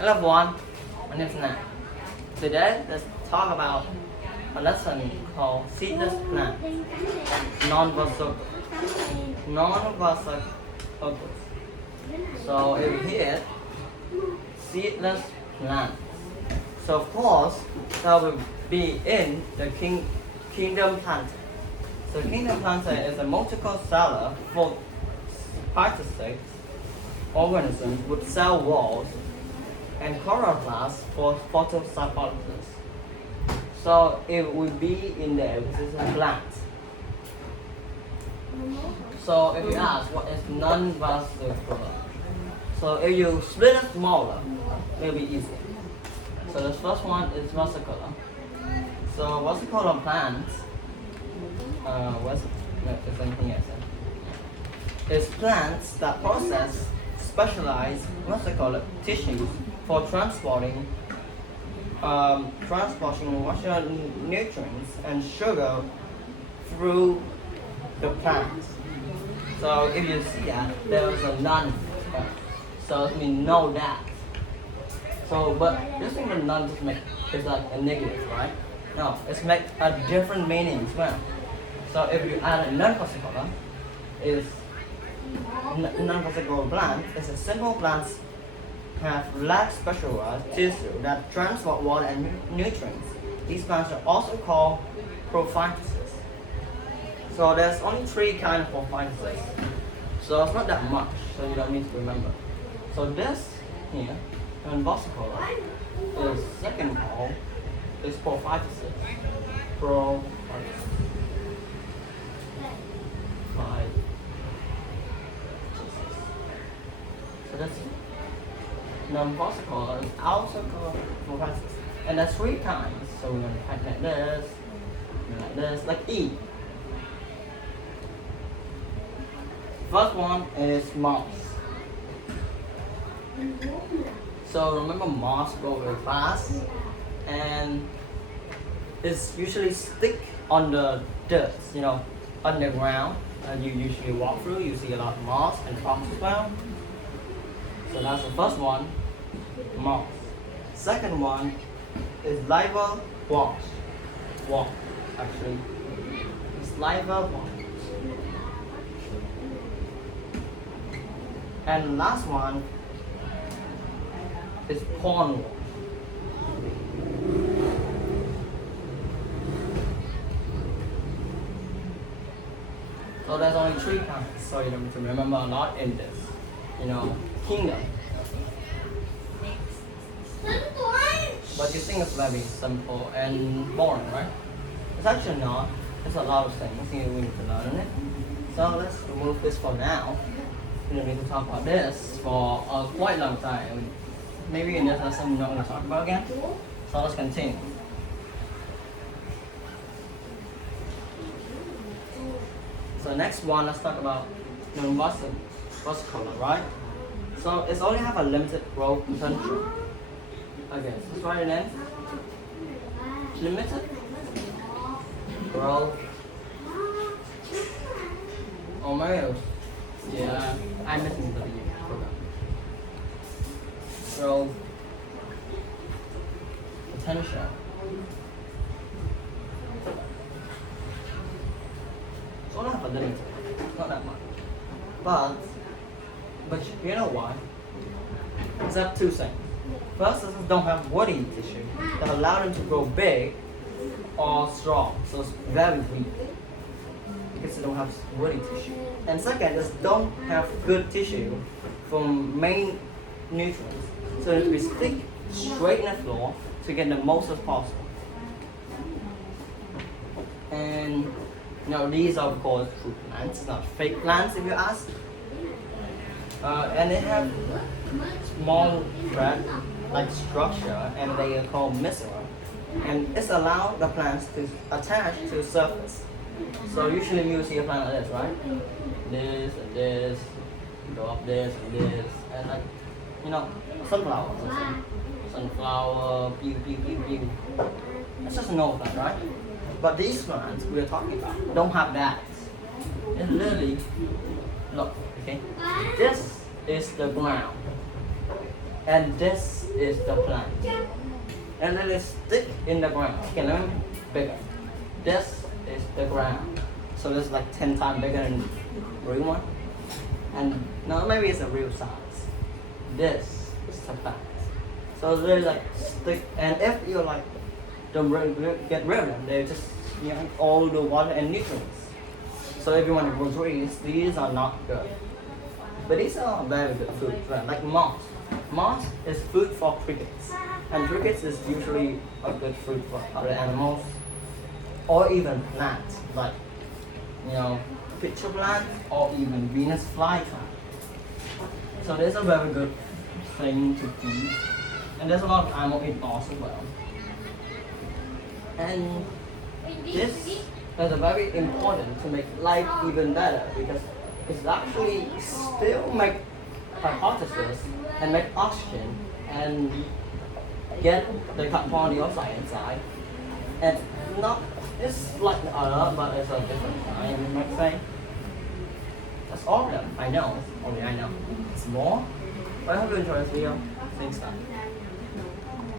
Hello everyone, my name is Nat. Today, let's talk about a lesson called Seedless plant, Nonvasaular. Nonvasaular. So if here, seedless plant. So of course, that will be in the kingdom planter. So kingdom planter is a multicellular photosynthetic organism with cell walls and chloroplasts for photosynthesis. So it will be in there because it's a plant. So if you ask what is non-vesicular, so if you split it smaller, it'll be easy. So the first one is vesicular. So vesicular plants, what's the same thing as that? It's plants that process specialized vesicular tissues for transporting water, nutrients, and sugar through the plant. So if you see that, there is a none. So it means no that. So, but this thing with none just make it's like a negative, right? No, it's make a different meaning as well. So if you add a non-vesicular, is non-vesicular plant is a simple plants have less specialized tissue that transport water and nutrients. These plants are also called prophytes. So there's only 3 kinds of prophytes. So it's not that much, so you don't need to remember. So this here, non-vesicular, is second call is prophytes. Prophytes. So that's non-vesicular is also called prophytes. And there's 3 kinds. So we're going to type like this, like E. First one is moss. So remember moss grow very fast and it's usually stick on the dirt, underground. And you usually walk through, you see a lot of moss and rocks as well. So that's the first one, moss. Second one is liver wash. Actually. It's liver wash. And last one is corn wash. So there's only 3 kinds, so you have to remember a lot in this, kingdom. But you think it's very simple and boring, right? It's actually not. There's a lot of things we need to learn in it. So let's remove this for now. We don't need to talk about this for a quite long time. Maybe in this lesson we're not going to talk about again. So let's continue. So next one, let's talk about non-vesicular, right? So it's only have a limited growth potential. Okay, so let's write it in. Limited growth. Oh my gosh. Yeah, I'm missing the program. Growth potential. So I don't have a limit, not that much. But you know why? It's have 2 things. First, this don't have woody tissue that allow them to grow big or strong. So it's very weak because they don't have woody tissue. And second, this don't have good tissue from main nutrients. So it will stick straight in the floor to get the most as possible. And these are of course true plants, not fake plants if you ask. And they have small thread like structure and they are called mesozoa. And it's allowed the plants to attach to the surface. So usually you see a plant like this, right? This and this, go up this and this, and like, sunflower. Sunflower, pew. It's just a normal plant, right? But these plants we're talking about don't have that. It's literally, look, okay? This is the ground. And this is the plant. And then it stick in the ground. Okay, let me bigger. This is the ground. So this is like 10 times bigger than the real one. And no, maybe it's a real size. This is the plant. So they like stick, and if you like don't get rid of them, they just all the water and nutrients. So if you want to grow trees, these are not good. But these are very good food, right? Like moss. Moss is food for crickets, and crickets is usually a good food for other animals, or even plants like pitcher plant or even Venus flytrap. So there's a very good thing to eat, and there's a lot of animal eat moss as well. And this is very important to make life even better because it's actually still make photosynthesis and make oxygen and get the carbon dioxide inside. And not it's like the other, but it's a different kind, you might say. That's all of them. I know. Only I know. It's more. I hope you enjoyed this video. Thanks, guys.